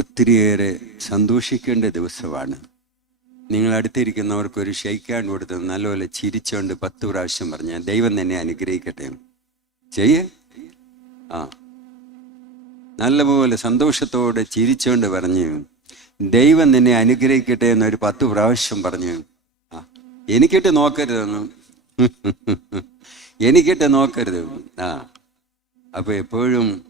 ഒത്തിരിയേറെ സന്തോഷിക്കേണ്ട ദിവസമാണ്. നിങ്ങൾ അടുത്തിരിക്കുന്നവർക്ക് ഒരു ഷെയ്ക്കാൻ കൊടുത്ത് നല്ലപോലെ ചിരിച്ചുകൊണ്ട് പത്ത് പ്രാവശ്യം പറഞ്ഞ ദൈവം തന്നെ അനുഗ്രഹിക്കട്ടെ. ചെയ്യ. ആ. നല്ലപോലെ സന്തോഷത്തോടെ ചിരിച്ചുകൊണ്ട് പറഞ്ഞു ദൈവം നിന്നെ അനുഗ്രഹിക്കട്ടെ എന്നൊരു പത്ത് പ്രാവശ്യം പറഞ്ഞു. ആ. എനിക്കിട്ട് നോക്കരുതെന്ന്. എനിക്കിട്ട് നോക്കരുത്. ആ. അപ്പൊ എപ്പോഴും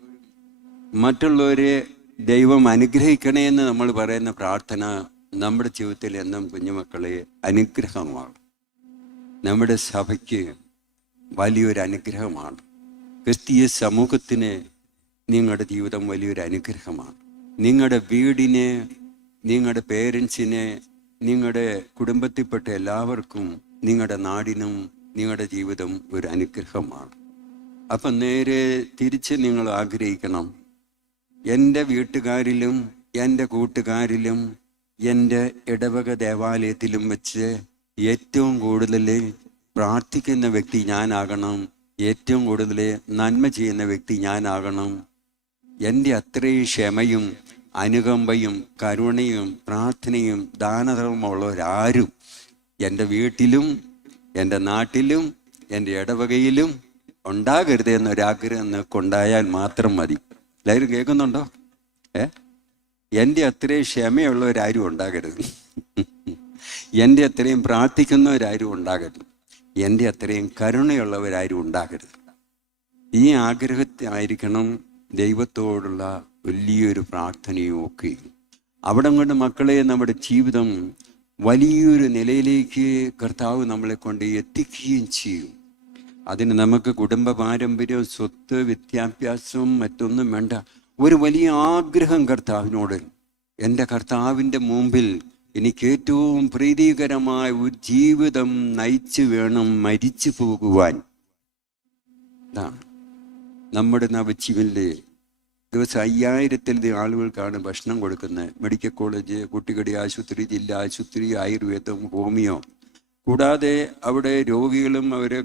മറ്റുള്ളവരെ ദൈവം അനുഗ്രഹിക്കണേ എന്ന് നമ്മൾ പറയുന്ന പ്രാർത്ഥന നമ്മുടെ ജീവിതത്തിൽ എന്നും കുഞ്ഞുമക്കളെ അനുഗ്രഹമാണ്. നമ്മുടെ സഭയ്ക്ക് വലിയൊരു അനുഗ്രഹമാണ്. ക്രിസ്തീയ സമൂഹത്തിന് നിങ്ങളുടെ ജീവിതം വലിയൊരു അനുഗ്രഹമാണ്. നിങ്ങളുടെ വീടിനെ നിങ്ങളുടെ പേരൻസിന് നിങ്ങളുടെ കുടുംബത്തിൽപ്പെട്ട എല്ലാവർക്കും നിങ്ങളുടെ നാടിനും നിങ്ങളുടെ ജീവിതം ഒരു അനുഗ്രഹമാണ്. അപ്പം നേരെ തിരിച്ച് നിങ്ങൾ ആഗ്രഹിക്കണം. എന്റെ വീട്ടുകാരിലും എന്റെ കൂട്ടുകാരിലും എന്റെ ഇടവക ദേവാലയത്തിലും വെച്ച് ഏറ്റവും കൂടുതൽ പ്രാർത്ഥിക്കുന്ന വ്യക്തി ഞാനാകണം. ഏറ്റവും കൂടുതൽ നന്മ ചെയ്യുന്ന വ്യക്തി ഞാനാകണം. എന്റെ അത്രയും ക്ഷമയും അനുകമ്പയും കരുണയും പ്രാർത്ഥനയും ദാനധർമ്മമുള്ളവരാരും എന്റെ വീട്ടിലും എന്റെ നാട്ടിലും എന്റെ ഇടവകയിലും ഉണ്ടാകരുത് എന്നൊരാഗ്രഹം നിനക്കുണ്ടായാൽ മാത്രം മതി. എല്ലാവരും കേൾക്കുന്നുണ്ടോ? ഏ? എന്റെ അത്രയും ക്ഷമയുള്ളവരാരും ഉണ്ടാകരുത്. എന്റെ അത്രയും പ്രാർത്ഥിക്കുന്നവരാരും ഉണ്ടാകരുത്. എന്റെ അത്രയും കരുണയുള്ളവരാരും ഉണ്ടാകരുത്. ഈ ആഗ്രഹത്തിനായിരിക്കണം ദൈവത്തോടുള്ള വലിയൊരു പ്രാർത്ഥനയും ഒക്കെ അവിടെ കൊണ്ട് മക്കളെ നമ്മുടെ ജീവിതം വലിയൊരു നിലയിലേക്ക് കർത്താവ് നമ്മളെ കൊണ്ട് എത്തിക്കുകയും ചെയ്യും. അതിന് നമുക്ക് കുടുംബ പാരമ്പര്യവും സ്വത്ത് വിദ്യാഭ്യാസവും മറ്റൊന്നും വേണ്ട. ഒരു വലിയ ആഗ്രഹം കർത്താവിനോട്. എന്റെ കർത്താവിന്റെ മുമ്പിൽ എനിക്ക് ഏറ്റവും പ്രീതികരമായ ഒരു ജീവിതം നയിച്ചു വേണം മരിച്ചു പോകുവാൻ. ഇതാണ് നമ്മുടെ നവജീവനിലെ ദിവസം അയ്യായിരത്തിലധികം ആളുകൾക്കാണ് ഭക്ഷണം കൊടുക്കുന്നത്. മെഡിക്കൽ കോളേജ് കുട്ടികടി ആശുപത്രി ജില്ലാ ആശുപത്രി ആയുർവേദം ഹോമിയോ. കൂടാതെ അവിടെ രോഗികളും അവരെ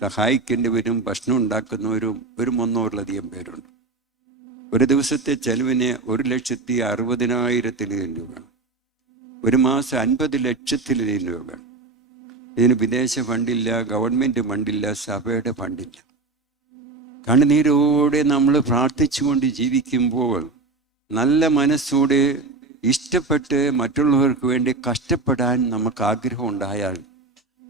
സഹായിക്കേണ്ടവരും ഭക്ഷണം ഉണ്ടാക്കുന്നവരും ഒരു മുന്നൂറിലധികം പേരുണ്ട്. ഒരു ദിവസത്തെ ചെലവിന് ഒരു ലക്ഷത്തി അറുപതിനായിരത്തിലധികം രൂപ ഒരു മാസം അൻപത് ലക്ഷത്തിലധികം രൂപ ഇതിന് വിദേശ ഫണ്ടില്ല ഗവൺമെന്റ് ഫണ്ടില്ല സഭയുടെ ഫണ്ടില്ല. കണ്ണുനീരോടെ നമ്മൾ പ്രാർത്ഥിച്ചുകൊണ്ട് ജീവിക്കുമ്പോൾ നല്ല മനസ്സോടെ ഇഷ്ടപ്പെട്ട് മറ്റുള്ളവർക്ക് വേണ്ടി കഷ്ടപ്പെടാൻ നമുക്ക് ആഗ്രഹം ഉണ്ടായാൽ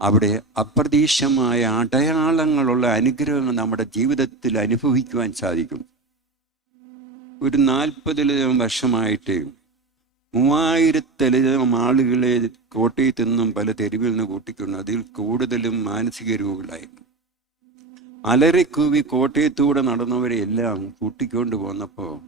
അവിടെ അപ്രതീക്ഷമായ അടയാളങ്ങളുള്ള അനുഗ്രഹങ്ങൾ നമ്മുടെ ജീവിതത്തിൽ അനുഭവിക്കുവാൻ സാധിക്കും. ഒരു നാൽപ്പതിലധികം വർഷമായിട്ട് മൂവായിരത്തിലധികം ആളുകളെ കോട്ടയത്തു നിന്നും പല തെരുവിൽ നിന്ന് കൂട്ടിക്കൊണ്ട് അതിൽ കൂടുതലും മാനസിക രോഗികളായിരുന്നു. അലറിക്കൂവി കോട്ടയത്തൂടെ നടന്നവരെ എല്ലാം കൂട്ടിക്കൊണ്ട് പോന്നപ്പോൾ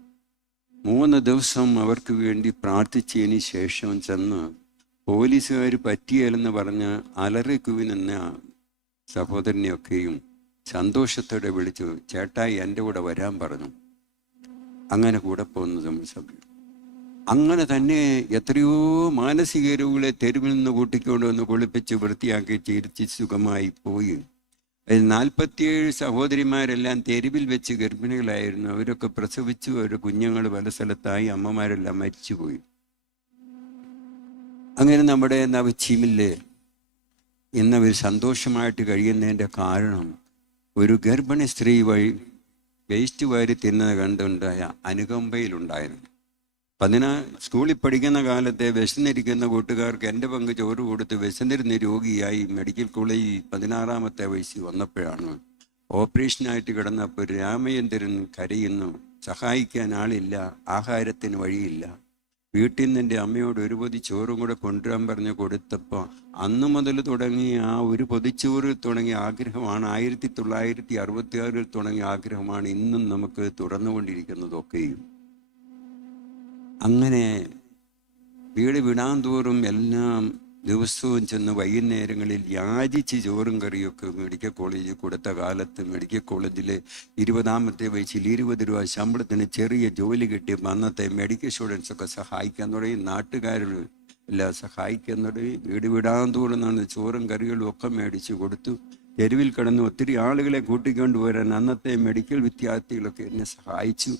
മൂന്ന് ദിവസം അവർക്ക് വേണ്ടി പ്രാർത്ഥിച്ചതിന് ശേഷം ചെന്ന് പോലീസുകാർ പറ്റിയാലെന്ന് പറഞ്ഞ് അലറിക്കുവിൻ നിന്ന സഹോദരനെയൊക്കെയും സന്തോഷത്തോടെ വിളിച്ചു ചേട്ടായി എന്റെ കൂടെ വരാൻ പറഞ്ഞു. അങ്ങനെ കൂടെ പോകുന്നതും സഭ്യം അങ്ങനെ തന്നെ എത്രയോ മാനസിക രോഗികളെ തെരുവിൽ നിന്ന് കൂട്ടിക്കൊണ്ട് വന്ന് കുളിപ്പിച്ച് വൃത്തിയാക്കി ചിരിച്ച് സുഖമായി പോയി. അതിൽ നാൽപ്പത്തിയേഴ് സഹോദരിമാരെല്ലാം തെരുവിൽ വെച്ച് ഗർഭിണികളായിരുന്നു. അവരൊക്കെ പ്രസവിച്ചു. അവരുടെ കുഞ്ഞുങ്ങൾ പല സ്ഥലത്തായി അമ്മമാരെല്ലാം മരിച്ചുപോയി. അങ്ങനെ നമ്മുടെ നവച്ചീമിൽ ഇന്ന് അവർ സന്തോഷമായിട്ട് കഴിയുന്നതിന്റെ കാരണം ഒരു ഗർഭിണി സ്ത്രീ വഴി വേസ്റ്റ് വാരി തിന്നത് കണ്ടുണ്ടായ അനുകമ്പയിലുണ്ടായിരുന്നു. പതിനാ സ്കൂളിൽ പഠിക്കുന്ന കാലത്തെ വിശന്നിരിക്കുന്ന കൂട്ടുകാർക്ക് എന്റെ പങ്ക് ചോറ് കൊടുത്ത് വിശന്നിരുന്ന രോഗിയായി മെഡിക്കൽ കോളേജിൽ പതിനാറാമത്തെ വയസ്സിൽ വന്നപ്പോഴാണ് ഓപ്പറേഷനായിട്ട് കിടന്നപ്പോൾ രാമചന്ദ്രൻ കരയുന്നു സഹായിക്കാൻ ആളില്ല ആഹാരത്തിന് വഴിയില്ല. വീട്ടിൽ നിന്ന് എന്റെ അമ്മയോട് ഒരു പൊതി ചോറും കൂടെ കൊണ്ടുവരാൻ പറഞ്ഞ് കൊടുത്തപ്പോൾ അന്ന് മുതൽ തുടങ്ങിയ ആ ഒരു പൊതിച്ചോറ് തുടങ്ങിയ ആഗ്രഹമാണ്. ആയിരത്തി തൊള്ളായിരത്തി അറുപത്തി ആറിൽ തുടങ്ങിയ ആഗ്രഹമാണ് ഇന്നും നമുക്ക് തുടർന്നുകൊണ്ടിരിക്കുന്നതൊക്കെയും അങ്ങനെ വീട് വിടാൻ തോറും എല്ലാം ദിവസവും ചെന്ന് വൈകുന്നേരങ്ങളിൽ യാചിച്ച് ചോറും കറിയൊക്കെ മെഡിക്കൽ കോളേജിൽ കൊടുത്ത കാലത്ത് മെഡിക്കൽ കോളേജിൽ ഇരുപതാമത്തെ വയസ്സിൽ ഇരുപത് രൂപ ശമ്പളത്തിന് ചെറിയ ജോലി കിട്ടിയപ്പോൾ അന്നത്തെ മെഡിക്കൽ സ്റ്റുഡൻസ് ഒക്കെ സഹായിക്കാൻ തുടങ്ങി. നാട്ടുകാരിൽ എല്ലാം സഹായിക്കാൻ തുടങ്ങി. വീട് വിടാൻ തോറുന്നാണ് ചോറും കറികളും ഒക്കെ മേടിച്ച് കൊടുത്തു. തെരുവിൽ കിടന്ന് ഒത്തിരി ആളുകളെ കൂട്ടിക്കൊണ്ടുവരാൻ അന്നത്തെ മെഡിക്കൽ വിദ്യാർത്ഥികളൊക്കെ എന്നെ സഹായിച്ചു.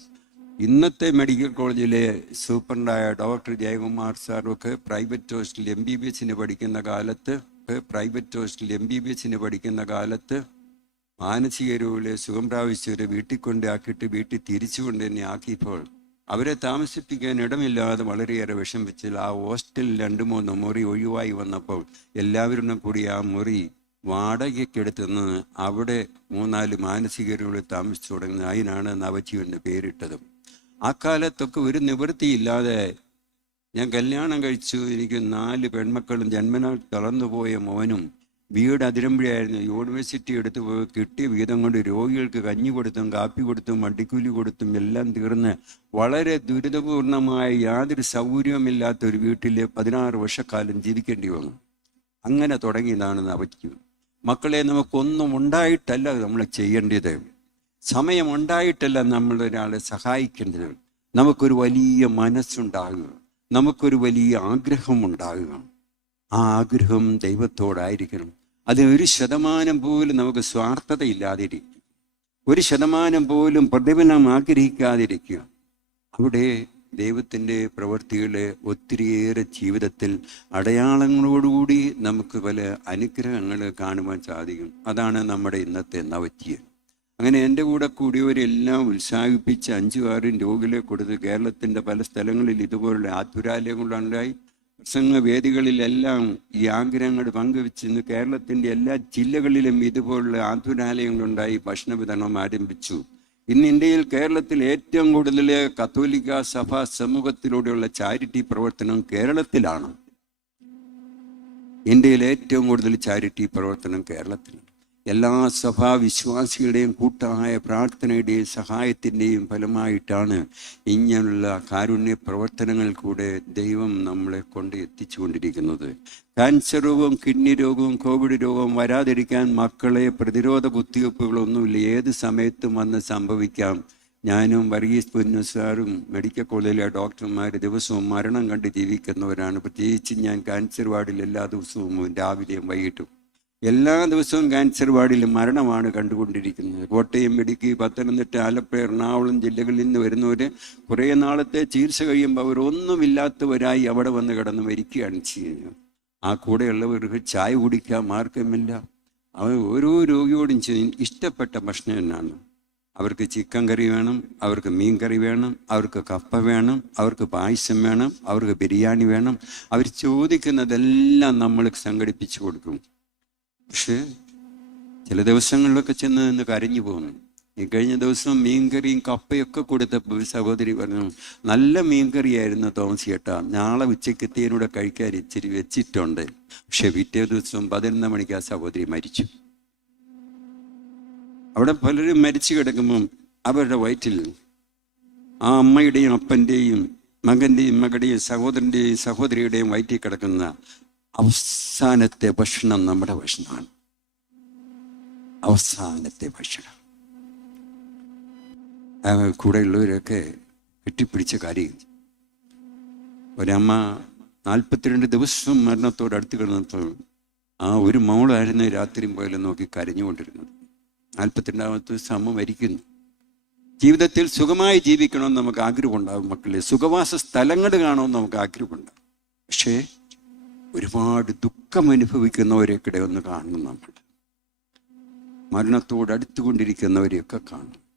ഇന്നത്തെ മെഡിക്കൽ കോളേജിലെ സൂപ്രണ്ടായ ഡോക്ടർ ജയകുമാർ സാറൊക്കെ പ്രൈവറ്റ് ഹോസ്റ്റലിൽ എം ബി ബി എസിന് പഠിക്കുന്ന കാലത്ത് പ്രൈവറ്റ് ഹോസ്റ്റലിൽ എം ബി ബി എസിന് പഠിക്കുന്ന കാലത്ത് മാനസിക രോഗികളെ സുഖം പ്രാപിച്ചവരെ വീട്ടിൽ കൊണ്ടാക്കിയിട്ട് വീട്ടിൽ തിരിച്ചു കൊണ്ട് തന്നെ ആക്കിയപ്പോൾ അവരെ താമസിപ്പിക്കാൻ ഇടമില്ലാതെ വളരെയേറെ വിഷമിച്ചിൽ ആ ഹോസ്റ്റലിൽ രണ്ട് മൂന്ന് മുറി ഒഴിവായി വന്നപ്പോൾ എല്ലാവരും കൂടി ആ മുറി വാടകയ്ക്കെടുത്തുനിന്ന് അവിടെ മൂന്നാൽ മാനസിക രോഗികൾ താമസിച്ചു തുടങ്ങുന്നത് അതിനാണ് നവജീവന്റെ പേരിട്ടതും. ആ കാലത്തൊക്കെ ഒരു നിവൃത്തിയില്ലാതെ ഞാൻ കല്യാണം കഴിച്ചു. എനിക്ക് നാല് പെൺമക്കളും ജന്മനാൽ തളർന്നുപോയ മോനും വീട് അതിരമ്പുഴയായിരുന്നു യൂണിവേഴ്സിറ്റി എടുത്ത് പോയി. കിട്ടിയ വീതം കൊണ്ട് രോഗികൾക്ക് കഞ്ഞി കൊടുത്തും കാപ്പി കൊടുത്തും വണ്ടിക്കൂലി കൊടുത്തും എല്ലാം തീർന്ന് വളരെ ദുരിതപൂർണമായ യാതൊരു സൗകര്യവുമില്ലാത്ത ഒരു വീട്ടിൽ പതിനാറ് വർഷക്കാലം ജീവിക്കേണ്ടി വന്നു. അങ്ങനെ തുടങ്ങിയതാണ് അവയ്ക്ക് മക്കളെ നമുക്കൊന്നും ഉണ്ടായിട്ടല്ല നമ്മൾ ചെയ്യേണ്ടത്. സമയമുണ്ടായിട്ടല്ല നമ്മൾ ഒരാളെ സഹായിക്കേണ്ടത്. നമുക്കൊരു വലിയ മനസ്സുണ്ടാകുക. നമുക്കൊരു വലിയ ആഗ്രഹം ഉണ്ടാകുക ആ ആഗ്രഹം ദൈവത്തോടായിരിക്കണം. അത് ഒരു ശതമാനം പോലും നമുക്ക് സ്വാർത്ഥതയില്ലാതിരിക്കും ഒരു ശതമാനം പോലും പ്രതിഫലം ആഗ്രഹിക്കാതിരിക്കുക. അവിടെ ദൈവത്തിന്റെ പ്രവൃത്തികളെ ഒത്തിരിയേറെ ജീവിതത്തിൽ അടയാളങ്ങളോടുകൂടി നമുക്ക് പല അനുഗ്രഹങ്ങൾ കാണുവാൻ സാധിക്കും. അതാണ് നമ്മുടെ ഇന്നത്തെ നവജ്യം അങ്ങനെ എന്റെ കൂടെ കൂടിയവരെല്ലാം ഉത്സാഹിപ്പിച്ച് അഞ്ചു ആറും രോഗികളെ കൊടുത്ത് കേരളത്തിന്റെ പല സ്ഥലങ്ങളിൽ ഇതുപോലുള്ള ആതുരാലയങ്ങളുണ്ടായി. പ്രസംഗ വേദികളിലെല്ലാം ഈ ആഗ്രഹങ്ങൾ പങ്കുവെച്ച് ഇന്ന് കേരളത്തിന്റെ എല്ലാ ജില്ലകളിലും ഇതുപോലുള്ള ആതുരാലയങ്ങളുണ്ടായി ഭക്ഷണ വിതരണം ആരംഭിച്ചു. ഇന്ന് ഇന്ത്യയിൽ കേരളത്തിൽ ഏറ്റവും കൂടുതൽ കത്തോലിക്ക സഭ സമൂഹത്തിലൂടെയുള്ള ചാരിറ്റി പ്രവർത്തനം കേരളത്തിലാണ്. ഇന്ത്യയിൽ ഏറ്റവും കൂടുതൽ ചാരിറ്റി പ്രവർത്തനം കേരളത്തിലാണ്. എല്ലാ സഭാവിശ്വാസികളുടെയും കൂട്ടായ പ്രാർത്ഥനയുടെയും സഹായത്തിന്റെയും ഫലമായിട്ടാണ് ഇങ്ങനെയുള്ള കാരുണ്യ പ്രവർത്തനങ്ങൾ കൂടെ ദൈവം നമ്മളെ കൊണ്ട് എത്തിച്ചുകൊണ്ടിരിക്കുന്നത്. ക്യാൻസർ രോഗവും കിഡ്നി രോഗവും കോവിഡ് രോഗവും വരാതിരിക്കാൻ മക്കളെ പ്രതിരോധ കുത്തിവയ്പ്പുകളൊന്നുമില്ല. ഏത് സമയത്തും വന്ന് സംഭവിക്കാം. ഞാനും വർഗീസ് പുന്നസാറും മെഡിക്കൽ കോളേജിലെ ഡോക്ടർമാർ ദിവസവും മരണം കണ്ട് ജീവിക്കുന്നവരാണ്. പ്രത്യേകിച്ച് ഞാൻ ക്യാൻസർ വാർഡിൽ എല്ലാ ദിവസവും രാവിലെയും വൈകിട്ടും. എല്ലാ ദിവസവും ക്യാൻസർ വാർഡിൽ മരണമാണ് കണ്ടുകൊണ്ടിരിക്കുന്നത്. കോട്ടയം ഇടുക്കി പത്തനംതിട്ട ആലപ്പുഴ എറണാകുളം ജില്ലകളിൽ നിന്ന് വരുന്നവർ കുറേ നാളത്തെ ചികിത്സ കഴിയുമ്പോൾ അവരൊന്നുമില്ലാത്തവരായി അവിടെ വന്ന് കിടന്ന് മരിക്കുകയാണ് ചെയ്യുന്നത്. ആ കൂടെയുള്ളവർക്ക് ചായ കുടിക്കാൻ മാർഗമില്ല അവർ ഓരോ രോഗിയോടും ചെയ്യും ഇഷ്ടപ്പെട്ട ഭക്ഷണം എന്നാണ്. അവർക്ക് ചിക്കൻ കറി വേണം അവർക്ക് മീൻ കറി വേണം അവർക്ക് കപ്പ വേണം അവർക്ക് പായസം വേണം അവർക്ക് ബിരിയാണി വേണം. അവർ ചോദിക്കുന്നതെല്ലാം നമ്മൾ സംഘടിപ്പിച്ചു കൊടുക്കും. പക്ഷേ ചില ദിവസങ്ങളിലൊക്കെ ചെന്ന് നിന്ന് കരഞ്ഞു പോകുന്നു. ഈ കഴിഞ്ഞ ദിവസം മീൻകറിയും കപ്പയൊക്കെ കൊടുത്തപ്പോൾ സഹോദരി പറഞ്ഞു നല്ല മീൻകറിയായിരുന്നു തോമസ് ചേട്ടാ. നാളെ ഉച്ചക്കത്തേനൂടെ കഴിക്കാൻ ഇച്ചിരി വെച്ചിട്ടുണ്ട്. പക്ഷെ പിറ്റേ ദിവസം പതിനൊന്ന് മണിക്ക് ആ സഹോദരി മരിച്ചു. അവിടെ പലരും മരിച്ചു കിടക്കുമ്പം അവരുടെ വയറ്റിൽ ആ അമ്മയുടെയും അപ്പന്റെയും മകന്റെയും മകളുടെയും സഹോദരന്റെയും സഹോദരിയുടെയും വയറ്റിൽ കിടക്കുന്ന അവസാനത്തെ ഭക്ഷണം നമ്മുടെ ഭക്ഷണമാണ്. അവസാനത്തെ ഭക്ഷണം. കൂടെയുള്ളവരൊക്കെ കെട്ടിപ്പിടിച്ച കാര്യം. ഒരമ്മ നാൽപ്പത്തിരണ്ട് ദിവസം മരണത്തോട് അടുത്ത് കിടന്നപ്പോൾ ആ ഒരു മോളായിരുന്നു രാത്രിയും പോയാലും നോക്കി കരഞ്ഞുകൊണ്ടിരുന്നത്. നാൽപ്പത്തിരണ്ടാമത്തെ ദിവസം അമ്മ മരിക്കുന്നു. ജീവിതത്തിൽ സുഖമായി ജീവിക്കണമെന്ന് നമുക്ക് ആഗ്രഹമുണ്ടാകും മക്കളെ. സുഖവാസ സ്ഥലങ്ങൾ കാണുമെന്ന് നമുക്ക് ആഗ്രഹമുണ്ടാകും. പക്ഷേ ഒരുപാട് ദുഃഖം അനുഭവിക്കുന്നവരെക്കിടെ ഒന്ന് കാണണം നമ്മൾ. മരണത്തോട് അടുത്തുകൊണ്ടിരിക്കുന്നവരെയൊക്കെ കാണും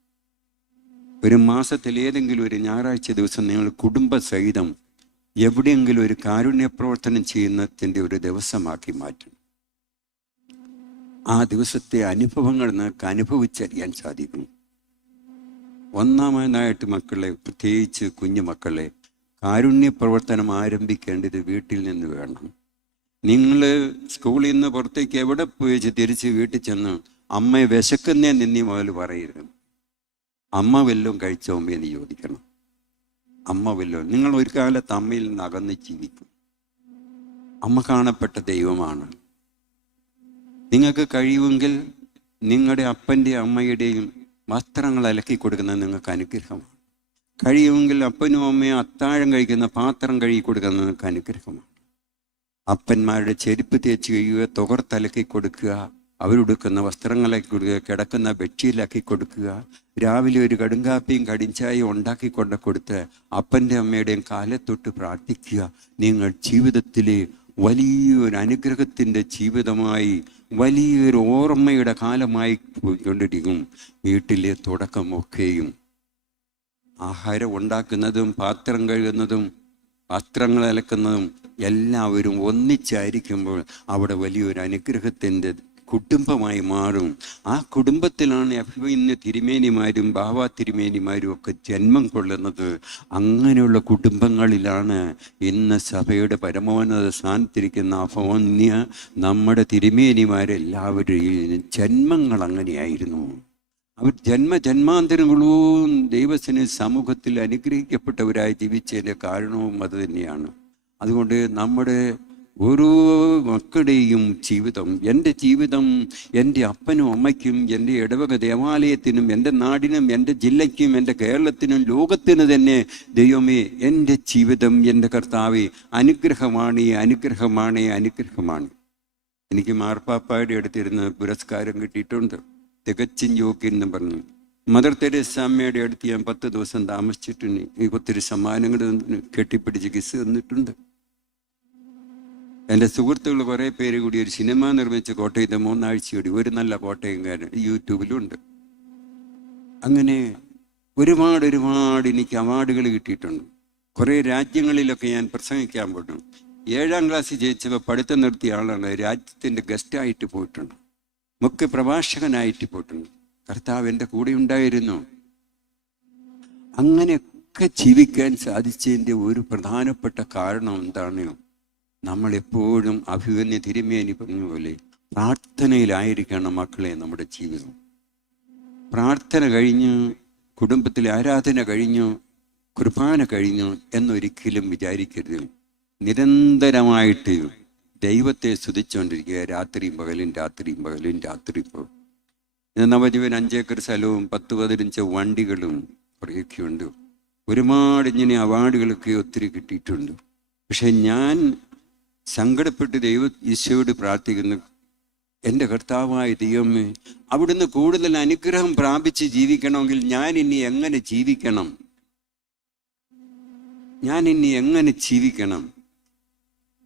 ഒരു മാസത്തിൽ ഏതെങ്കിലും ഒരു ഞായറാഴ്ച ദിവസം നിങ്ങൾ കുടുംബസഹിതം എവിടെയെങ്കിലും ഒരു കാരുണ്യ പ്രവർത്തനം ചെയ്യുന്നതിന്റെ ഒരു ദിവസമാക്കി മാറ്റണം. ആ ദിവസത്തെ അനുഭവങ്ങൾ നിങ്ങൾക്ക് അനുഭവിച്ചറിയാൻ സാധിക്കും. ഒന്നാമതായിട്ട് മക്കളെ പ്രത്യേകിച്ച് കുഞ്ഞു മക്കളെ കാരുണ്യ പ്രവർത്തനം ആരംഭിക്കേണ്ടത് വീട്ടിൽ നിന്ന് വേണം. നിങ്ങൾ സ്കൂളിൽ നിന്ന് പുറത്തേക്ക് എവിടെ പോയി തിരിച്ച് വീട്ടിൽ ചെന്ന് അമ്മയെ വിശക്കുന്നേ നിന്നി മുതൽ പറയരുത്. അമ്മ വല്ലതും കഴിച്ചോ എന്ന് ചോദിക്കണം. അമ്മ വല്ലതും നിങ്ങൾ ഒരു കാലത്ത് അമ്മയിൽ നിന്ന് അകന്ന് ജീവിക്കും. അമ്മ കാണപ്പെട്ട ദൈവമാണ്. നിങ്ങൾക്ക് കഴിയുമെങ്കിൽ നിങ്ങളുടെ അപ്പന്റെ അമ്മയുടെയും വസ്ത്രങ്ങൾ അലക്കി കൊടുക്കുന്നത് നിങ്ങൾക്ക് അനുഗ്രഹമാണ്. കഴിയുമെങ്കിൽ അപ്പനും അമ്മയും അത്താഴം കഴിക്കുന്ന പാത്രം കഴുകി കൊടുക്കുന്നത് നിങ്ങൾക്ക് അനുഗ്രഹമാണ്. അപ്പന്മാരുടെ ചെരുപ്പ് തേച്ച് കഴിയുക തുകർത്തലക്കി കൊടുക്കുക അവരുടുക്കുന്ന വസ്ത്രങ്ങളാക്കി കൊടുക്കുക കിടക്കുന്ന ബെഡ്ഷീറ്റിലാക്കി കൊടുക്കുക രാവിലെ ഒരു കടുങ്കാപ്പിയും കടിഞ്ചായും ഉണ്ടാക്കി കൊണ്ട് കൊടുത്ത് അപ്പന്റെ അമ്മയുടെയും കാലത്തൊട്ട് പ്രാർത്ഥിക്കുക. നിങ്ങൾ ജീവിതത്തിലെ വലിയൊരു അനുഗ്രഹത്തിന്റെ ജീവിതമായി വലിയൊരു ഓർമ്മയുടെ കാലമായി പോയിക്കൊണ്ടിരിക്കും. വീട്ടിലെ തുടക്കമൊക്കെയും ആഹാരം ഉണ്ടാക്കുന്നതും പാത്രം കഴുകുന്നതും പാത്രങ്ങൾ അലക്കുന്നതും എല്ലാവരും ഒന്നിച്ചായിരിക്കുമ്പോൾ അവിടെ വലിയൊരു അനുഗ്രഹത്തിന്റെ കുടുംബമായി മാറും. ആ കുടുംബത്തിലാണ് അഭിമന്യ തിരുമേനിമാരും ബാബ തിരുമേനിമാരും ഒക്കെ ജന്മം കൊള്ളുന്നത്. അങ്ങനെയുള്ള കുടുംബങ്ങളിലാണ് ഇന്ന് സഭയുടെ പരമോന്നത സ്ഥാനത്തിരിക്കുന്ന അഭവന്യ നമ്മുടെ തിരുമേനിമാരെല്ലാവരുടെയും ജന്മങ്ങൾ അങ്ങനെയായിരുന്നു. അവർ ജന്മ ജന്മാന്തരങ്ങളും ദൈവത്തിന് സമൂഹത്തിൽ അനുഗ്രഹിക്കപ്പെട്ടവരായി ജീവിച്ചതിന്റെ കാരണവും അത് തന്നെയാണ്. അതുകൊണ്ട് നമ്മുടെ ഓരോ മക്കളുടെയും ജീവിതം എന്റെ ജീവിതം എന്റെ അപ്പനും അമ്മയ്ക്കും എന്റെ ഇടവക ദേവാലയത്തിനും എന്റെ നാടിനും എന്റെ ജില്ലയ്ക്കും എന്റെ കേരളത്തിനും ലോകത്തിന് തന്നെ ദൈവമേ എന്റെ ജീവിതം എന്റെ കർത്താവെ അനുഗ്രഹമാണ് അനുഗ്രഹമാണ് അനുഗ്രഹമാണ്. എനിക്ക് മാർപ്പാപ്പായുടെ അടുത്തിരുന്ന് പുരസ്കാരം കിട്ടിയിട്ടുണ്ട്. തികച്ചും യോഗ്യൻ എന്ന് പറഞ്ഞു. മദർ തെരേസ അമ്മയുടെ അടുത്ത് ഞാൻ പത്ത് ദിവസം താമസിച്ചിട്ടുണ്ട്. ഒത്തിരി സമ്മാനങ്ങൾ കെട്ടിപ്പിടിച്ച് കിസ് തന്നിട്ടുണ്ട്. എന്റെ സുഹൃത്തുക്കൾ കുറേ പേര് കൂടി ഒരു സിനിമ നിർമ്മിച്ച കോട്ടയത്തെ മൂന്നാഴ്ചയോടി ഒരു നല്ല കോട്ടയംകാരൻ യൂട്യൂബിലുണ്ട്. അങ്ങനെ ഒരുപാട് ഒരുപാട് എനിക്ക് അവാർഡുകൾ കിട്ടിയിട്ടുണ്ട്. കുറേ രാജ്യങ്ങളിലൊക്കെ ഞാൻ പ്രസംഗിക്കാൻ പോയിട്ടുണ്ട് ഏഴാം ക്ലാസ്സിൽ ജയിച്ചപ്പോൾ പഠിത്തം നിർത്തിയ ആളാണ് രാജ്യത്തിന്റെ ഗസ്റ്റായിട്ട് പോയിട്ടുണ്ട്. മുഖ്യ പ്രഭാഷകനായിട്ട് പോയിട്ടുണ്ട്. കർത്താവ് എന്റെ കൂടെ ഉണ്ടായിരുന്നു. അങ്ങനെയൊക്കെ ജീവിക്കാൻ സാധിച്ചതിന്റെ ഒരു പ്രധാനപ്പെട്ട കാരണം എന്താണ്? നമ്മൾ എപ്പോഴും അഭിമന്യ തിരുമേനി പറഞ്ഞ പോലെ പ്രാർത്ഥനയിലായിരിക്കണം മക്കളെ നമ്മുടെ ജീവിതം. പ്രാർത്ഥന കഴിഞ്ഞ് കുടുംബത്തിലെ ആരാധന കഴിഞ്ഞു കുർബാന കഴിഞ്ഞു എന്നൊരിക്കലും വിചാരിക്കരുത്. നിരന്തരമായിട്ട് ദൈവത്തെ സ്തുതിച്ചുകൊണ്ടിരിക്കുക രാത്രിയും പകലും രാത്രിയും പകലും രാത്രി പകലും. നവജീവൻ അഞ്ചേക്കർ സ്ഥലവും പത്ത് പതിനഞ്ച് വണ്ടികളും കുറേയൊക്കെ ഉണ്ട് ഒരുപാട് ഇങ്ങനെ അവാർഡുകളൊക്കെ ഒത്തിരി കിട്ടിയിട്ടുണ്ട്. പക്ഷെ ഞാൻ സങ്കടപ്പെട്ട് ദൈവ ഈശോയോട് പ്രാർത്ഥിക്കുന്നു. എന്റെ കർത്താവായ ദൈവമേ അവിടുന്ന് കൂടുതൽ അനുഗ്രഹം പ്രാപിച്ച് ജീവിക്കണമെങ്കിൽ ഞാൻ ഇനി എങ്ങനെ ജീവിക്കണം? ഞാൻ ഇനി എങ്ങനെ ജീവിക്കണം?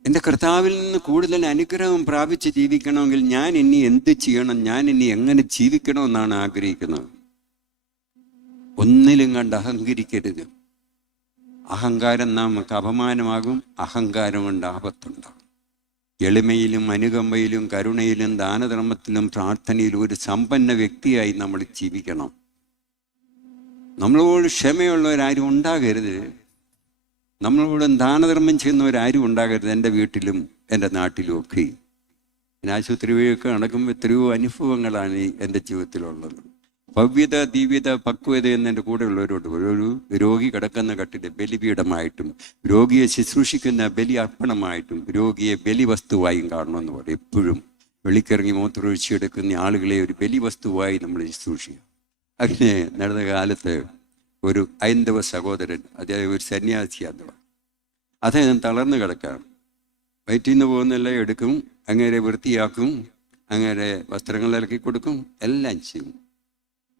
എന്റെ കർത്താവിൽ നിന്ന് കൂടുതൽ അനുഗ്രഹം പ്രാപിച്ച് ജീവിക്കണമെങ്കിൽ ഞാൻ ഇനി എന്ത് ചെയ്യണം? ഞാൻ ഇനി എങ്ങനെ ജീവിക്കണമെന്നാണ് ആഗ്രഹിക്കുന്നത്? ഒന്നിലും കണ്ട് അഹങ്കരിക്കരുത്. അഹങ്കാരം നമുക്ക് അപമാനമാകും അഹങ്കാരം കൊണ്ട് ആപത്തുണ്ടാകും എളിമയിലും അനുകമ്പയിലും കരുണയിലും ദാനധർമ്മത്തിലും പ്രാർത്ഥനയിലും ഒരു സമ്പന്ന വ്യക്തിയായി നമ്മൾ ജീവിക്കണം. നമ്മളോട് ക്ഷമയുള്ളവരാരും ഉണ്ടാകരുത്. നമ്മളോട് ദാനധർമ്മം ചെയ്യുന്നവരാരും ഉണ്ടാകരുത് എന്റെ വീട്ടിലും എന്റെ നാട്ടിലും ഒക്കെ. ഞാൻ ആശുപത്രി വഴിയൊക്കെ നടക്കുമ്പോൾ എത്രയോ അനുഭവങ്ങളാണ് എന്റെ ജീവിതത്തിലുള്ളത്. ഭവ്യത ദിവ്യത പക്വത എന്നതിന്റെ കൂടെ ഉള്ളവരോട് ഒരു രോഗി കിടക്കുന്ന കട്ടിലെ ബലിപീഠമായിട്ടും രോഗിയെ ശുശ്രൂഷിക്കുന്ന ബലി അർപ്പണമായിട്ടും രോഗിയെ ബലി വസ്തുവായും കാണണമെന്ന് പറയും. എപ്പോഴും വെളിക്കിറങ്ങി മൂത്രമൊഴിച്ചെടുക്കുന്ന ആളുകളെ ഒരു ബലി വസ്തുവായി നമ്മൾ ശുശ്രൂഷിക്കുക. അങ്ങനെ നടന്ന കാലത്ത് ഒരു ഐന്ദവ സഹോദരൻ അതായത് ഒരു സന്യാസിയാണ് അദ്ദേഹം തളർന്നു കിടക്കാം വയറ്റിൽ നിന്ന് പോകുന്നെല്ലാം എടുക്കും അങ്ങനെ വൃത്തിയാക്കും അങ്ങനെ വസ്ത്രങ്ങൾ ഇറക്കി കൊടുക്കും എല്ലാം ചെയ്യും.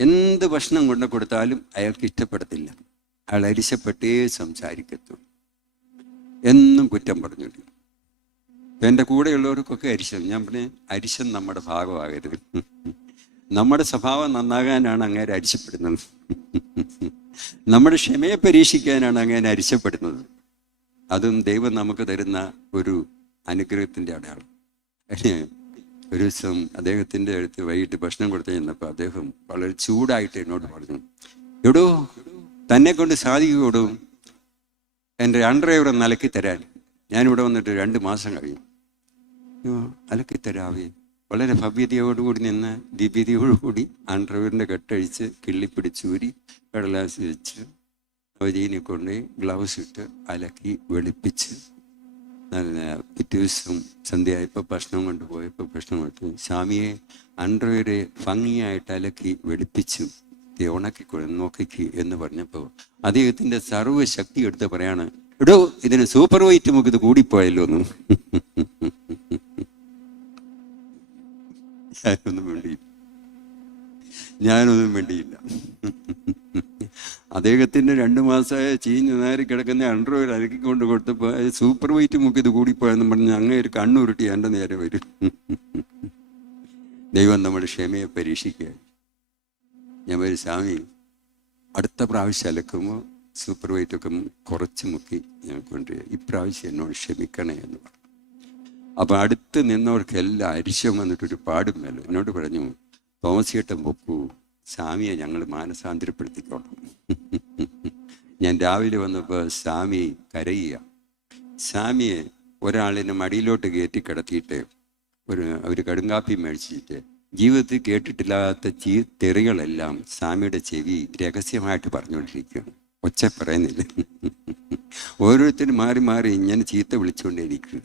എന്ത് ഭക്ഷണം കൊണ്ട് കൊടുത്താലും അയാൾക്ക് ഇഷ്ടപ്പെടത്തില്ല. അയാൾ അരിശപ്പെട്ടേ സംസാരിക്കത്തുള്ളൂ. എന്നും കുറ്റം പറഞ്ഞിട്ടില്ല ഇപ്പം എന്റെ കൂടെയുള്ളവർക്കൊക്കെ അരിശം. ഞാൻ പറഞ്ഞ അരിശം നമ്മുടെ ഭാഗമാകരുത്. നമ്മുടെ സ്വഭാവം നന്നാകാനാണ് അങ്ങനെ അരിശപ്പെടുന്നത്. നമ്മുടെ ക്ഷമയെ പരീക്ഷിക്കാനാണ് അങ്ങനെ അരിശപ്പെടുന്നത്. അതും ദൈവം നമുക്ക് തരുന്ന ഒരു അനുഗ്രഹത്തിന്റെ അടയാളം. ഒരു ദിവസം അദ്ദേഹത്തിന്റെ അടുത്ത് വൈകിട്ട് ഭക്ഷണം കൊടുത്തു ചെന്നപ്പോൾ അദ്ദേഹം വളരെ ചൂടായിട്ട് എന്നോട് പറഞ്ഞു എടോ തന്നെ കൊണ്ട് സാധിക്കുകൂടോ എന്റെ അൺഡ്രൈവർ ഒന്ന് അലക്കി തരാൻ. ഞാനിവിടെ വന്നിട്ട് രണ്ട് മാസം കഴിയും അലക്കി തരാവേ. വളരെ ഭവ്യതയോടുകൂടി നിന്ന് ദിവ്യതയോടുകൂടി അൺഡ്രൈവറിന്റെ കെട്ടഴിച്ച് കിള്ളിപ്പിടിച്ചൂരി കടലാസ് വെച്ച് അവജീനെ കൊണ്ട് ഗ്ലൗസ് ഇട്ട് അലക്കി വെളുപ്പിച്ച് പിറ്റേ ദിവസം സന്ധ്യയായപ്പോൾ ഭക്ഷണം കൊണ്ടുപോയപ്പോൾ ഭക്ഷണം കൊടുത്തു സ്വാമിയെ അണ്ടർവെയറെ ഭംഗിയായിട്ട് അലക്കി വെളുപ്പിച്ചു. ഉണക്കി നോക്കിക്ക് എന്ന് പറഞ്ഞപ്പോൾ അദ്ദേഹത്തിന്റെ സർവശക്തി എടുത്ത് പറയാണ് എടോ ഇതിന് സൂപ്പർ വൈറ്റ് നമുക്ക് ഇത് കൂടിപ്പോയല്ലോ ഒന്ന് ഞാനൊന്നും വേണ്ടിയില്ല ഞാനൊന്നും വേണ്ടിയില്ല അദ്ദേഹത്തിന് രണ്ട് മാസമായ ചീഞ്ഞ് നേരെ കിടക്കുന്ന അണ്ടർവെയർ കൊണ്ട് കൊടുത്തപ്പോൾ സൂപ്പർ വെയിറ്റ് മുക്കിയത് കൂടിപ്പോയെന്ന് പറഞ്ഞ് അങ്ങനെ ഒരു കണ്ണുരുട്ടി എന്റെ നേരെ വരും. ദൈവം നമ്മുടെ ക്ഷമയെ പരീക്ഷിക്കുക. ഞാൻ ഒരു സ്വാമി അടുത്ത പ്രാവശ്യം അലക്കുമ്പോൾ സൂപ്പർ വെയിറ്റ് ഒക്കെ കുറച്ച് മുക്കി ഞാൻ കൊണ്ടുവരിക ഇപ്രാവശ്യം എന്നോട് ക്ഷമിക്കണേ എന്ന് പറഞ്ഞു. അപ്പം അടുത്ത് നിന്നവർക്കെല്ലാം അരിശം വന്നിട്ടൊരു പാടും മേലെ എന്നോട് പറഞ്ഞു തോമസിയേട്ടൻ പൊക്കൂ. സ്വാമിയെ ഞങ്ങൾ മാനസാന്തരപ്പെടുത്തിക്കോളാം. ഞാൻ രാവിലെ വന്നപ്പോൾ സ്വാമി കരയുക. സ്വാമിയെ ഒരാളിനെ മടിയിലോട്ട് കയറ്റി കിടത്തിയിട്ട് ഒരു ഒരു കടുങ്കാപ്പി മേടിച്ചിട്ട് ജീവിതത്തിൽ കേട്ടിട്ടില്ലാത്ത ചീ തെറികളെല്ലാം സ്വാമിയുടെ ചെവി രഹസ്യമായിട്ട് പറഞ്ഞുകൊണ്ടിരിക്കുകയാണ്. ഒച്ച പറയുന്നില്ല. ഓരോരുത്തരും മാറി മാറി ഇങ്ങനെ ചീത്ത വിളിച്ചുകൊണ്ടിരിക്കുക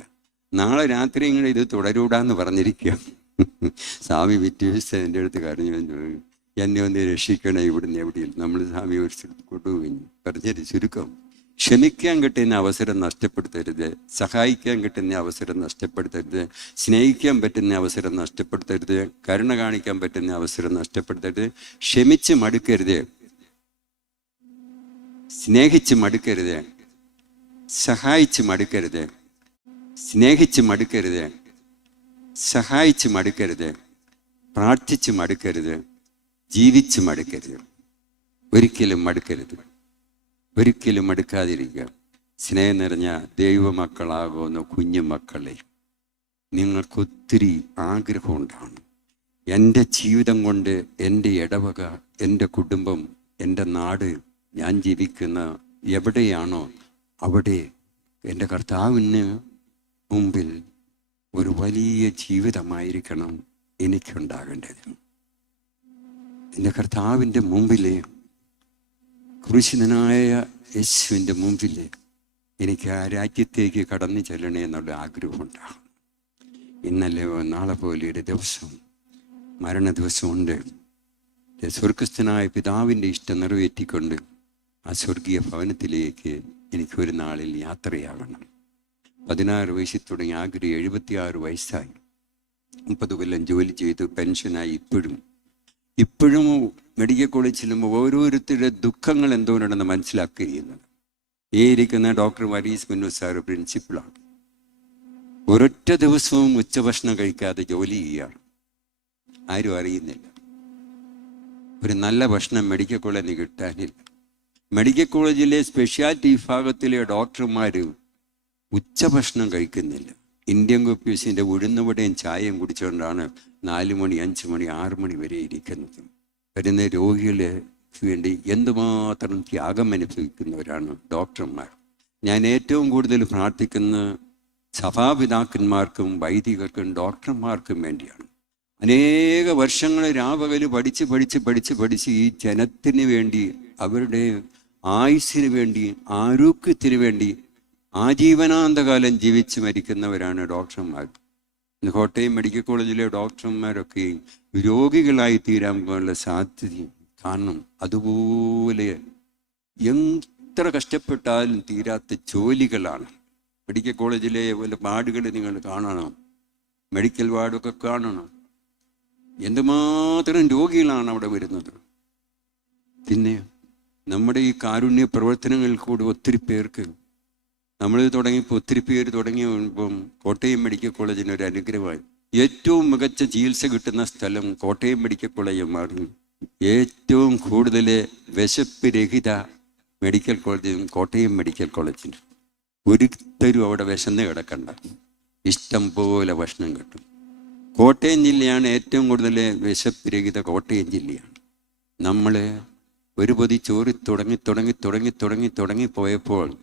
നാളെ രാത്രി ഇങ്ങനെ ഇത് തുടരൂടാന്ന് പറഞ്ഞിരിക്കുക സ്വാമി വിറ്റ് എന്റെ അടുത്ത് കരഞ്ഞു. എന്നെ ഒന്ന് രക്ഷിക്കണേ ഇവിടുന്ന് എവിടെയും. നമ്മൾ സ്വാമി ഒരു സ്ഥലത്ത് പറഞ്ഞൊരു ചുരുക്കം. ക്ഷമിക്കാൻ കിട്ടുന്ന അവസരം നഷ്ടപ്പെടുത്തരുത്. സഹായിക്കാൻ കിട്ടുന്ന അവസരം നഷ്ടപ്പെടുത്തരുത്. സ്നേഹിക്കാൻ പറ്റുന്ന അവസരം നഷ്ടപ്പെടുത്തരുത്. കരുണ കാണിക്കാൻ പറ്റുന്ന അവസരം നഷ്ടപ്പെടുത്തരുത്. ക്ഷമിച്ച് മടുക്കരുത്. സ്നേഹിച്ച് മടുക്കരുത്. സഹായിച്ച് മടുക്കരുത്. സ്നേഹിച്ച് മടുക്കരുത്. സഹായിച്ച് മടുക്കരുത്. പ്രാർത്ഥിച്ച് മടുക്കരുത്. ജീവിച്ച് മടുക്കരുത്. ഒരിക്കലും മടുക്കരുത്. ഒരിക്കലും മടുക്കാതിരിക്കുക. സ്നേഹം നിറഞ്ഞ ദൈവമക്കളാകുന്ന കുഞ്ഞു മക്കളെ നിങ്ങൾക്കൊത്തിരി ആഗ്രഹമുണ്ടാണ് എന്റെ ജീവിതം കൊണ്ട് എന്റെ ഇടവക എന്റെ കുടുംബം എന്റെ നാട് ഞാൻ ജീവിക്കുന്ന എവിടെയാണോ അവിടെ എന്റെ കർത്താവിന് മുമ്പിൽ ഒരു വലിയ ജീവിതമായിരിക്കണം എനിക്കുണ്ടാകേണ്ടത്. എന്റെ കർത്താവിന്റെ മുമ്പിലെ കുരിശിനായ യേശുവിന്റെ മുമ്പിൽ എനിക്ക് ആ രാജ്യത്തേക്ക് കടന്നു ചെല്ലണേ എന്നുള്ള ആഗ്രഹമുണ്ടാകും. ഇന്നലെ നാളെ പോലെ ഒരു ദിവസം മരണ ദിവസമുണ്ട്. സ്വർഗസ്ഥനായ പിതാവിന്റെ ഇഷ്ടം നിറവേറ്റിക്കൊണ്ട് ആ സ്വർഗീയ ഭവനത്തിലേക്ക് എനിക്കൊരു നാളിൽ യാത്രയാകണം. പതിനാറ് വയസ്സിൽ തുടങ്ങി ആഗ്രഹം എഴുപത്തിയാറ് വയസ്സായി. മുപ്പത് കൊല്ലം ജോലി ചെയ്തു പെൻഷനായി ഇപ്പോഴും ഇപ്പോഴും മെഡിക്കൽ കോളേജിലും ഓരോരുത്തരുടെ ദുഃഖങ്ങൾ എന്തുകൊണ്ടാണെന്ന് മനസ്സിലാക്കിയിരിക്കുന്നത്. ഈ ഇരിക്കുന്ന ഡോക്ടർ വരീസ് മുന്നു സാർ പ്രിൻസിപ്പിളാണ്. ഒരൊറ്റ ദിവസവും ഉച്ചഭക്ഷണം കഴിക്കാതെ ജോലി ചെയ്യുകയാണ്. ആരും അറിയുന്നില്ല. ഒരു നല്ല ഭക്ഷണം മെഡിക്കൽ കോളേജിൽ കിട്ടാനില്ല. മെഡിക്കൽ കോളേജിലെ സ്പെഷ്യാലിറ്റി വിഭാഗത്തിലെ ഡോക്ടർമാർ ഉച്ചഭക്ഷണം കഴിക്കുന്നില്ല. ഇന്ത്യൻ കുപ്പീസിന്റെ ഉഴുന്നുവടയും ചായയും കുടിച്ചുകൊണ്ടാണ് നാല് മണി അഞ്ച് മണി ആറ് മണി വരെ ഇരിക്കുന്നത്. വരുന്ന രോഗികളെ വേണ്ടി എന്തുമാത്രം ത്യാഗം അനുഭവിക്കുന്നവരാണ് ഡോക്ടർമാർ. ഞാൻ ഏറ്റവും കൂടുതൽ പ്രാർത്ഥിക്കുന്ന സഭാപിതാക്കന്മാർക്കും വൈദികർക്കും ഡോക്ടർമാർക്കും വേണ്ടിയാണ്. അനേക വർഷങ്ങൾ രാപകൽ പഠിച്ച് പഠിച്ച് പഠിച്ച് പഠിച്ച് ഈ ജനത്തിന് വേണ്ടി അവരുടെ ആയുസ്സിന് വേണ്ടി ആരോഗ്യത്തിന് വേണ്ടി ആജീവനാന്തകാലം ജീവിച്ച് മരിക്കുന്നവരാണ് ഡോക്ടർമാർ. കോട്ടയം മെഡിക്കൽ കോളേജിലെ ഡോക്ടർമാരൊക്കെയും രോഗികളായി തീരാൻ പോലുള്ള സാധ്യതയും കാരണം അതുപോലെ എത്ര കഷ്ടപ്പെട്ടാലും തീരാത്ത ജോലികളാണ്. മെഡിക്കൽ കോളേജിലെ പോലെ വാർഡുകൾ നിങ്ങൾ കാണണം മെഡിക്കൽ വാർഡൊക്കെ കാണണം. എന്തുമാത്രം രോഗികളാണ് അവിടെ വരുന്നത്. പിന്നെ നമ്മുടെ ഈ കാരുണ്യ പ്രവർത്തനങ്ങളിൽ കൂടെ ഒത്തിരി പേർക്ക് നമ്മൾ തുടങ്ങിയപ്പോൾ ഒത്തിരി പേര് തുടങ്ങിയപ്പം കോട്ടയം മെഡിക്കൽ കോളേജിന് ഒരു അനുഗ്രഹമായി. ഏറ്റവും മികച്ച ചികിത്സ കിട്ടുന്ന സ്ഥലം കോട്ടയം മെഡിക്കൽ കോളേജ് മാറി ഏറ്റവും കൂടുതൽ വിശപ്പ് രഹിത മെഡിക്കൽ കോളേജും കോട്ടയം മെഡിക്കൽ കോളേജിന്. ഒരുത്തരും അവിടെ വിശന്ന് കിടക്കണ്ട. ഇഷ്ടം പോലെ ഭക്ഷണം കിട്ടും. കോട്ടയം ജില്ലയാണ് ഏറ്റവും കൂടുതൽ വിശപ്പ് രഹിത കോട്ടയം ജില്ലയാണ്. നമ്മൾ ഒരു പൊതി ചോറി തുടങ്ങി തുടങ്ങി തുടങ്ങി തുടങ്ങി തുടങ്ങി പോയപ്പോൾ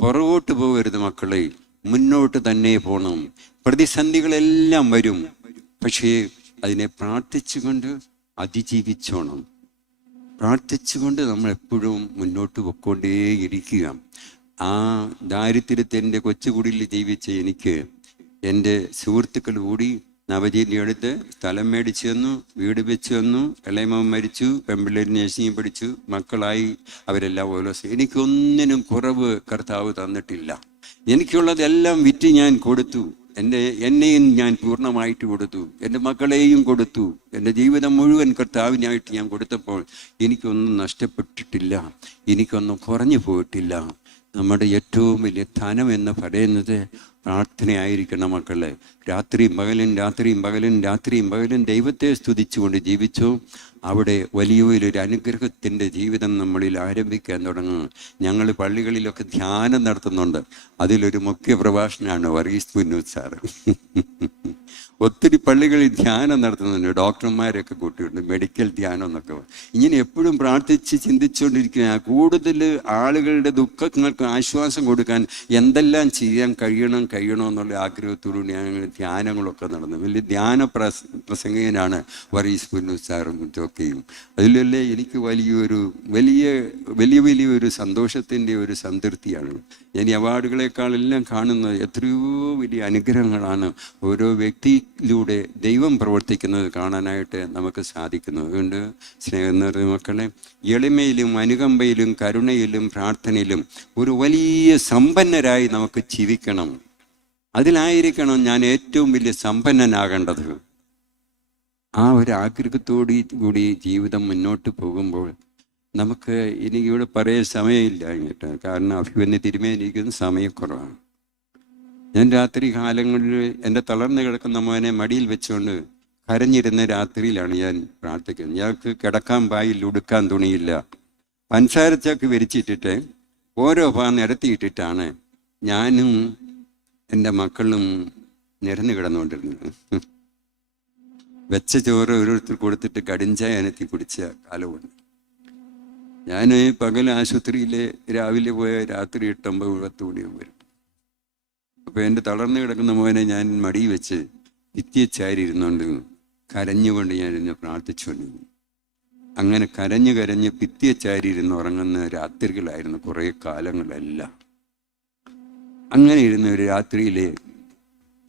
പുറകോട്ട് പോകരുത് മക്കളെ. മുന്നോട്ട് തന്നെ പോകണം പ്രതിസന്ധികളെല്ലാം വരും. പക്ഷേ അതിനെ പ്രാർത്ഥിച്ചുകൊണ്ട് അതിജീവിച്ചോണം. പ്രാർത്ഥിച്ചുകൊണ്ട് നമ്മൾ എപ്പോഴും മുന്നോട്ട് പൊക്കോണ്ടേയിരിക്കുക ആ ദാരിദ്ര്യത്തെ എന്റെ കൊച്ചുകുടിയിൽ ജീവിച്ച എനിക്ക് എന്റെ സുഹൃത്തുക്കൾ കൂടി നവജീതി എടുത്ത് സ്ഥലം മേടിച്ചു തന്നു വീട് വെച്ചു തന്നു ഇളയമവൻ മരിച്ചു പെമ്പിള്ളേർ നേഴ്സിംഗ് പഠിച്ചു മക്കളായി. അവരെല്ലാം ഓരോ എനിക്കൊന്നിനും കുറവ് കർത്താവ് തന്നിട്ടില്ല. എനിക്കുള്ളതെല്ലാം വിറ്റ് ഞാൻ കൊടുത്തു. എന്റെ എന്നെയും ഞാൻ പൂർണമായിട്ട് കൊടുത്തു. എന്റെ മക്കളെയും കൊടുത്തു. എന്റെ ജീവിതം മുഴുവൻ കർത്താവിനായിട്ട് ഞാൻ കൊടുത്തപ്പോൾ എനിക്കൊന്നും നഷ്ടപ്പെട്ടിട്ടില്ല. എനിക്കൊന്നും കുറഞ്ഞു പോയിട്ടില്ല. നമ്മുടെ ഏറ്റവും വലിയ ധനം എന്ന് പറയുന്നത് പ്രാർത്ഥനയായിരിക്കണം മക്കളെ. രാത്രിയും പകലും രാത്രിയും പകലും രാത്രിയും പകലും ദൈവത്തെ സ്തുതിച്ചുകൊണ്ട് ജീവിച്ചു. അവിടെ വലിയൊരു അനുഗ്രഹത്തിന്റെ ജീവിതം നമ്മളിൽ ആരംഭിക്കാൻ തുടങ്ങുന്നു. ഞങ്ങൾ പള്ളികളിലൊക്കെ ധ്യാനം നടത്തുന്നുണ്ട്. അതിലൊരു മുഖ്യ പ്രഭാഷണമാണ് വർഗീസ് പുന്നൂത് സാറ്. ഒത്തിരി പള്ളികളിൽ ധ്യാനം നടത്തുന്നുണ്ട്. ഡോക്ടർമാരെയൊക്കെ കൂട്ടിയിട്ടുണ്ട്. മെഡിക്കൽ ധ്യാനം എന്നൊക്കെ ഇങ്ങനെ എപ്പോഴും പ്രാർത്ഥിച്ച് ചിന്തിച്ചുകൊണ്ടിരിക്കുന്ന കൂടുതൽ ആളുകളുടെ ദുഃഖങ്ങൾക്ക് ആശ്വാസം കൊടുക്കാൻ എന്തെല്ലാം ചെയ്യാൻ കഴിയണം കഴിയണം എന്നുള്ള ആഗ്രഹത്തോടുകൂടി ഞങ്ങൾ ധ്യാനങ്ങളൊക്കെ നടന്നു. വലിയ ധ്യാന പ്രസ പ്രസംഗകനാണ് വറീസ് പുന്നു സാറും ഇതൊക്കെയും. അതിലല്ലേ എനിക്ക് വലിയൊരു വലിയ വലിയ വലിയൊരു സന്തോഷത്തിന്റെ ഒരു സംതൃപ്തിയാണ്. ഞാൻ ഈ അവാർഡുകളെക്കാളെല്ലാം കാണുന്നത് എത്രയോ വലിയ അനുഗ്രഹങ്ങളാണ് ഓരോ വ്യക്തിയിലൂടെ ദൈവം പ്രവർത്തിക്കുന്നത് കാണാനായിട്ട് നമുക്ക് സാധിക്കുന്നു. അതുകൊണ്ട് സ്നേഹം നിറഞ്ഞ മക്കളെ എളിമയിലും അനുകമ്പയിലും കരുണയിലും പ്രാർത്ഥനയിലും ഒരു വലിയ സമ്പന്നരായി നമുക്ക് ജീവിക്കണം. അതിലായിരിക്കണം ഞാൻ ഏറ്റവും വലിയ സമ്പന്നനാകേണ്ടത്. ആ ഒരു ആഗ്രഹത്തോടു കൂടി ജീവിതം മുന്നോട്ട് പോകുമ്പോൾ നമുക്ക് എനിക്കിവിടെ പറയാൻ സമയമില്ല കേട്ടോ കാരണം അഭിമന്യ തിരുമേനിക്കുന്ന സമയക്കുറവാണ് ഞാൻ രാത്രി കാലങ്ങളിൽ എന്റെ തളർന്നു കിടക്കുന്ന മോനെ മടിയിൽ വെച്ചുകൊണ്ട് കരഞ്ഞിരുന്ന രാത്രിയിലാണ് ഞാൻ പ്രാർത്ഥിക്കുന്നത്. ഞങ്ങൾക്ക് കിടക്കാൻ പായിൽ ഉടുക്കാൻ തുണിയില്ല. പഞ്ചാരച്ചാക്ക് വിരിച്ചിട്ടിട്ട് ഓരോ പാ നിരത്തിയിട്ടിട്ടാണ് ഞാനും എന്റെ മക്കളും നിരന്നു കിടന്നുകൊണ്ടിരുന്നത്. വെച്ച ചോറ് ഓരോരുത്തർ കൊടുത്തിട്ട് കടിഞ്ചായ അനത്തി കുടിച്ച കാലമുണ്ട്. ഞാൻ പകൽ ആശുപത്രിയിൽ രാവിലെ പോയ രാത്രി എട്ടൊമ്പത് പത്ത് മണിയാകും വരും അപ്പോൾ എന്റെ തളർന്നു കിടക്കുന്ന മോനെ ഞാൻ മടി വെച്ച് നിത്യച്ചാരി ഇരുന്നുകൊണ്ട് കരഞ്ഞുകൊണ്ട് ഞാൻ ഇരുന്ന് പ്രാർത്ഥിച്ചുകൊണ്ടിരുന്നു അങ്ങനെ കരഞ്ഞു കരഞ്ഞ് പിത്തിയച്ചാരി ഇരുന്ന് ഉറങ്ങുന്ന രാത്രികളായിരുന്നു കുറേ കാലങ്ങളെല്ലാം. അങ്ങനെ ഇരുന്ന ഒരു രാത്രിയിൽ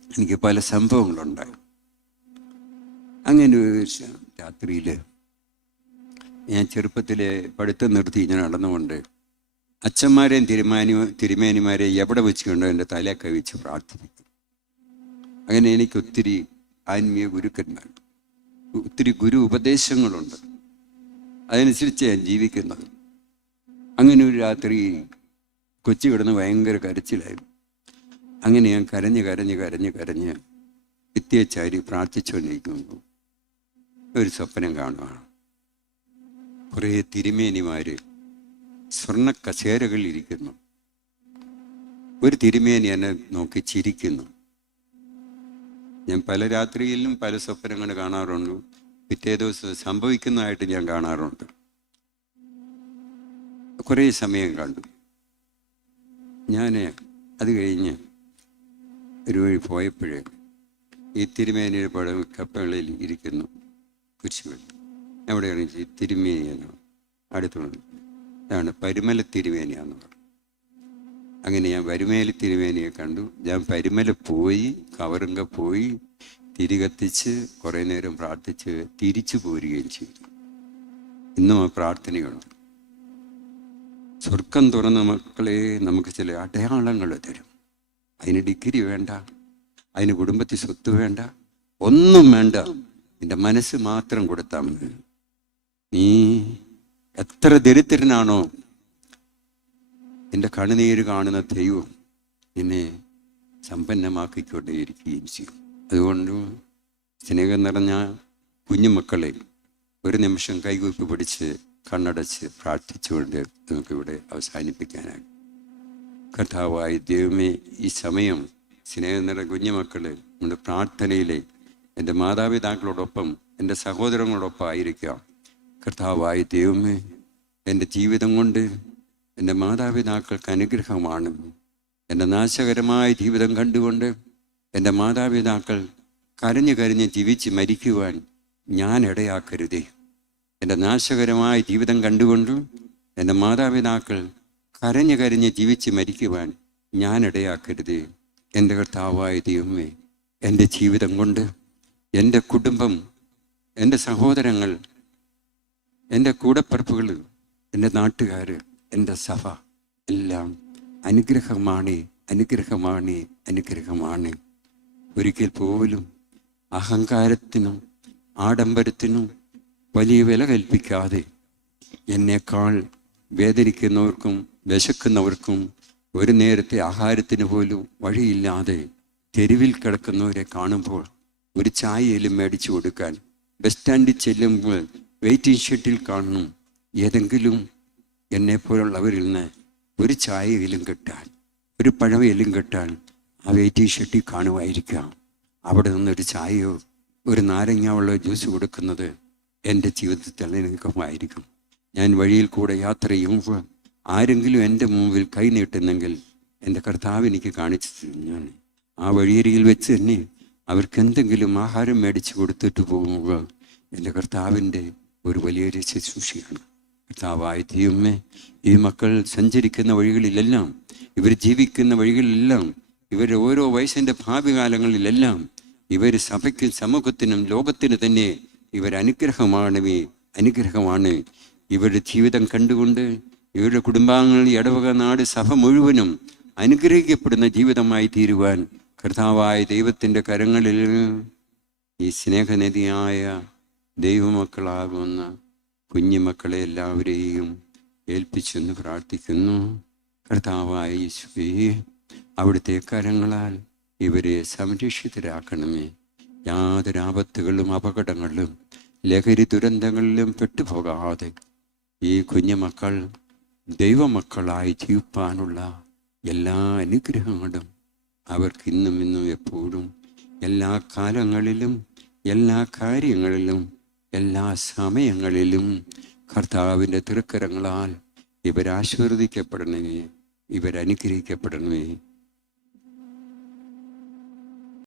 എനിക്ക് പല സംഭവങ്ങളുണ്ടായി. അങ്ങനെ രാത്രിയിൽ ഞാൻ ചെറുപ്പത്തിലെ പഠിത്തം നിർത്തി ഇങ്ങനെ നടന്നുകൊണ്ട് അച്ഛന്മാരെയും തിരുമാനി തിരുമേനിമാരെയും എവിടെ വെച്ചുകൊണ്ടോ എന്റെ തലയൊക്കെ കവിച്ച് പ്രാർത്ഥിപ്പിക്കും. അങ്ങനെ എനിക്ക് ഒത്തിരി ആത്മീയ ഗുരുക്കന്മാർ ഒത്തിരി ഗുരു ഉപദേശങ്ങളുണ്ട്. അതനുസരിച്ച് ഞാൻ ജീവിക്കുന്നത്. അങ്ങനെ ഒരു രാത്രി കൊച്ചി കിടന്ന് ഭയങ്കര കരച്ചിലായിരുന്നു. അങ്ങനെ ഞാൻ കരഞ്ഞ് കരഞ്ഞ് കരഞ്ഞ് കരഞ്ഞ് വിത്യച്ചാരി പ്രാർത്ഥിച്ചുകൊണ്ടിരിക്കുന്നു ഒരു സ്വപ്നം കാണുവാണ്. കുറേ തിരുമേനിമാര് സ്വർണ കസേരകളിൽ ഇരിക്കുന്നു. ഒരു തിരുമേനി എന്നെ നോക്കി ചിരിക്കുന്നു. ഞാൻ പല രാത്രിയിലും പല സ്വപ്നങ്ങൾ കാണാറുണ്ട്. പിറ്റേ ദിവസം സംഭവിക്കുന്നതായിട്ട് ഞാൻ കാണാറുണ്ട്. കുറേ സമയം കണ്ടു. ഞാൻ അത് കഴിഞ്ഞ് ഒരു വഴി പോയപ്പോഴേ ഈ തിരുമേനിയുടെ പടം കപ്പകളിൽ ഇരിക്കുന്നു. കുരിശുകൾ. എവിടെയാണ് ഈ തിരുമേനിയെന്ന് അടുത്തുണ്ട്. ഇതാണ് പരിമല തിരുവേനിയാന്ന് പറഞ്ഞു. അങ്ങനെ ഞാൻ പരിമേല തിരുവേനിയെ കണ്ടു. ഞാൻ പരിമല പോയി കവറുങ്ക പോയി തിരികത്തിച്ച് കുറേ നേരം പ്രാർത്ഥിച്ച് തിരിച്ചു പോരുകയും ചെയ്തു. ഇന്നും ആ പ്രാർത്ഥനയുണ്ട് സ്വർഗം തുറന്ന മക്കളെ നമുക്ക് ചില അടയാളങ്ങൾ തരും. അതിന് ഡിഗ്രി വേണ്ട അതിന് കുടുംബത്തിൽ സ്വത്ത് വേണ്ട ഒന്നും വേണ്ട. നിന്റെ മനസ്സ് മാത്രം കൊടുത്താൽ മതി. നീ എത്ര ദരിദ്രനാണോ എന്റെ കണ്ണുനീര് കാണുന്ന ദൈവം നിന്നെ സമ്പന്നമാക്കിക്കൊണ്ടേയിരിക്കുകയും ചെയ്യും. അതുകൊണ്ട് സ്നേഹം നിറഞ്ഞ കുഞ്ഞുമക്കളെ ഒരു നിമിഷം കൈകൂപ്പി പിടിച്ച് കണ്ണടച്ച് പ്രാർത്ഥിച്ചുകൊണ്ട് നമുക്കിവിടെ അവസാനിപ്പിക്കാനായി. കഥാവായ ദൈവമേ ഈ സമയം സ്നേഹം നിറ കുഞ്ഞുമക്കൾ നമ്മുടെ പ്രാർത്ഥനയിലെ എന്റെ മാതാപിതാക്കളോടൊപ്പം എന്റെ സഹോദരങ്ങളോടൊപ്പം ആയിരിക്കാം. കർത്താവായ ദൈവമേ എന്റെ ജീവിതം കൊണ്ട് എന്റെ മാതാപിതാക്കൾക്ക് അനുഗ്രഹമാണ്. എന്റെ നാശകരമായ ജീവിതം കണ്ടുകൊണ്ട് എന്റെ മാതാപിതാക്കൾ കരഞ്ഞു കരഞ്ഞ് ജീവിച്ച് മരിക്കുവാൻ ഞാൻ ഇടയാക്കരുതേ. എന്റെ നാശകരമായ ജീവിതം കണ്ടുകൊണ്ട് എന്റെ മാതാപിതാക്കൾ കരഞ്ഞു കരഞ്ഞ് ജീവിച്ച് മരിക്കുവാൻ ഞാൻ ഇടയാക്കരുതേ. എന്റെ കർത്താവായ ദൈവമേ എന്റെ ജീവിതം കൊണ്ട് എന്റെ കുടുംബം എന്റെ സഹോദരങ്ങൾ എന്റെ കൂടപ്പിറപ്പുകൾ എന്റെ നാട്ടുകാർ എന്റെ സഭ എല്ലാം അനുഗ്രഹമാണ് അനുഗ്രഹമാണ് അനുഗ്രഹമാണ്. ഒരിക്കൽ പോലും അഹങ്കാരത്തിനും ആഡംബരത്തിനും വലിയ വില കൽപ്പിക്കാതെ എന്നേക്കാൾ വേദനിക്കുന്നവർക്കും വിശക്കുന്നവർക്കും ഒരു നേരത്തെ ആഹാരത്തിന് പോലും വഴിയില്ലാതെ തെരുവിൽ കിടക്കുന്നവരെ കാണുമ്പോൾ ഒരു ചായയിലും മേടിച്ചു കൊടുക്കാൻ ബസ് സ്റ്റാൻഡിൽ ചെല്ലുമ്പോൾ വെയിറ്റിംഗ് ഷെഡിൽ കാണുന്നു. ഏതെങ്കിലും എന്നെപ്പോലുള്ളവരിൽ നിന്ന് ഒരു ചായയിലും കിട്ടാൻ ഒരു പഴവയിലും കിട്ടാൻ ആ വെയിറ്റിംഗ് ഷെഡിൽ കാണുമായിരിക്കാം അവിടെ നിന്നൊരു ചായയോ ഒരു നാരങ്ങാവുള്ള ജ്യൂസ് കൊടുക്കുന്നത് എന്റെ ജീവിതത്തിൽ അനുഗ്രഹമായിരിക്കും ഞാൻ വഴിയിൽ കൂടെ യാത്ര ചെയ്യുമ്പോൾ ആരെങ്കിലും എന്റെ മുമ്പിൽ കൈ നീട്ടുന്നെങ്കിൽ എന്റെ കർത്താവ് എനിക്ക് കാണിച്ചു തരുന്നതാണ്. ആ വഴിയരികിൽ വെച്ച് തന്നെ അവർക്ക് എന്തെങ്കിലും ആഹാരം മേടിച്ച് കൊടുത്തിട്ട് പോകുമ്പോൾ എന്റെ കർത്താവിന്റെ ഒരു വലിയൊരു ശുശ്രൂഷയാണ്. കർത്താവായ ദൈവമേ ഈ മക്കൾ സഞ്ചരിക്കുന്ന വഴികളിലെല്ലാം ഇവർ ജീവിക്കുന്ന വഴികളിലെല്ലാം ഇവരുടെ ഓരോ വയസ്സിന്റെ ഭാവി കാലങ്ങളിലെല്ലാം ഇവർ സഭയ്ക്കും സമൂഹത്തിനും ലോകത്തിന് തന്നെ ഇവർ അനുഗ്രഹമാണവേ അനുഗ്രഹമാണ്. ഇവരുടെ ജീവിതം കണ്ടുകൊണ്ട് ഇവരുടെ കുടുംബാംഗങ്ങൾ ഇടവക നാട് സഭ മുഴുവനും അനുഗ്രഹിക്കപ്പെടുന്ന ജീവിതമായി തീരുവാൻ കർത്താവായ ദൈവത്തിന്റെ കരങ്ങളിൽ ഈ സ്നേഹനദിയായ ദൈവമക്കളാകുന്ന കുഞ്ഞുമക്കളെ എല്ലാവരെയും ഏൽപ്പിച്ചെന്ന് പ്രാർത്ഥിക്കുന്നു. കർത്താവായ യേശുവേ അവിടുത്തെ കരങ്ങളാൽ ഇവരെ സംരക്ഷിതരാക്കണമേ. യാതൊരു ആപത്തുകളും അപകടങ്ങളിലും ലഹരി ദുരന്തങ്ങളിലും പെട്ടുപോകാതെ ഈ കുഞ്ഞുമക്കൾ ദൈവമക്കളായി ജീവിപ്പാനുള്ള എല്ലാ അനുഗ്രഹങ്ങളും അവർക്ക് ഇന്നും ഇന്നും എപ്പോഴും എല്ലാ കാലങ്ങളിലും എല്ലാ കാര്യങ്ങളിലും എല്ലാ സമയങ്ങളിലും കർത്താവിന്റെ തൃക്കരങ്ങളാൽ ഇവരാശീർവദിക്കപ്പെടണമേ ഇവരനുഗ്രഹിക്കപ്പെടണമേ.